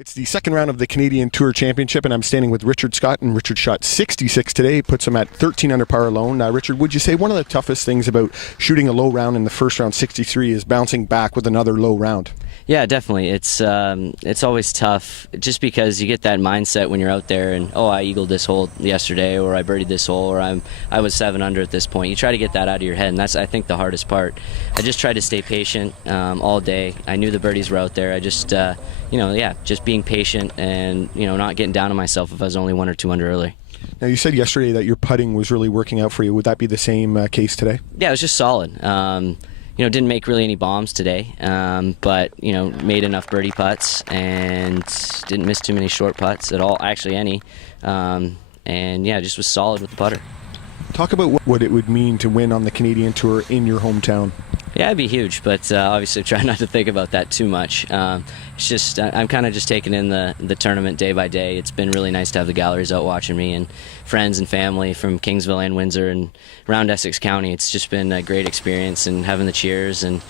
It's the second round of the Canadian Tour Championship, and I'm standing with Richard Scott, and Richard shot 66 today, puts him at 13 under par alone. Richard, would you say one of the toughest things about shooting a low round in the first round, 63, is bouncing back with another low round? Yeah, definitely. It's always tough just because you get that mindset when you're out there and, oh, I eagled this hole yesterday, or I birdied this hole, or I was 7 under at this point. You try to get that out of your head, and that's, I think, the hardest part. I just tried to stay patient all day. I knew the birdies were out there. I just, just being patient and, not getting down on myself if I was only 1 or 2 under early. Now, you said yesterday that your putting was really working out for you. Would that be the same case today? Yeah, it was just solid. Didn't make really any bombs today, but made enough birdie putts and didn't miss too many short putts at all, actually any. Just was solid with the putter. Talk about what it would mean to win on the Canadian Tour in your hometown. Yeah, it'd be huge, but obviously try not to think about that too much. It's just I'm kind of just taking in the tournament day by day. It's been really nice to have the galleries out watching me and friends and family from Kingsville and Windsor and around Essex County. It's just been a great experience, and having the cheers, and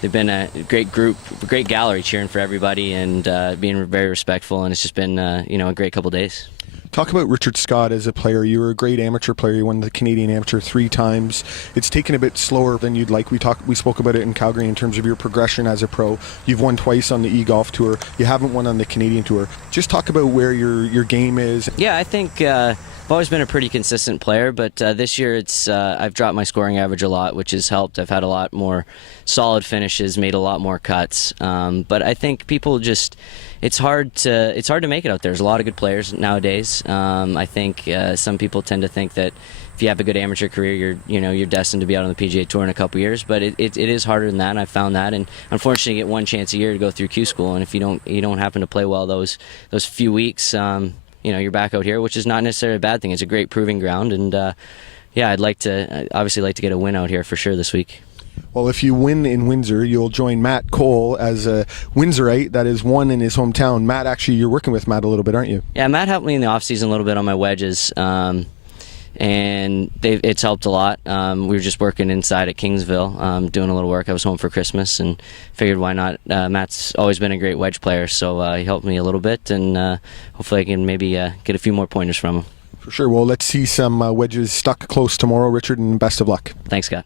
they've been a great group, a great gallery cheering for everybody and being very respectful, and it's just been a great couple days. Talk about Richard Scott as a player. You were a great amateur player. You won the Canadian Amateur 3 times. It's taken a bit slower than you'd like. We spoke about it in Calgary in terms of your progression as a pro. You've won twice on the eGolf Tour. You haven't won on the Canadian Tour. Just talk about where your game is. Yeah, I think I've always been a pretty consistent player, but this year I've dropped my scoring average a lot, which has helped. I've had a lot more solid finishes, made a lot more cuts. But I think people just, it's hard to make it out there. There's a lot of good players nowadays. I think some people tend to think that if you have a good amateur career, you're destined to be out on the PGA Tour in a couple years. But it is harder than that, and I've found that. And unfortunately, you get one chance a year to go through Q School, and if you don't happen to play well those few weeks, you're back out here, which is not necessarily a bad thing. It's a great proving ground, and I'd obviously like to get a win out here for sure this week. Well, if you win in Windsor, you'll join Matt Cole as a Windsorite that is won in his hometown. Matt, actually, you're working with Matt a little bit, aren't you? Yeah, Matt helped me in the off-season a little bit on my wedges, and it's helped a lot. We were just working inside at Kingsville, doing a little work. I was home for Christmas and figured why not. Matt's always been a great wedge player, so he helped me a little bit, and hopefully I can maybe get a few more pointers from him. For sure. Well, let's see some wedges stuck close tomorrow, Richard, and best of luck. Thanks, Scott.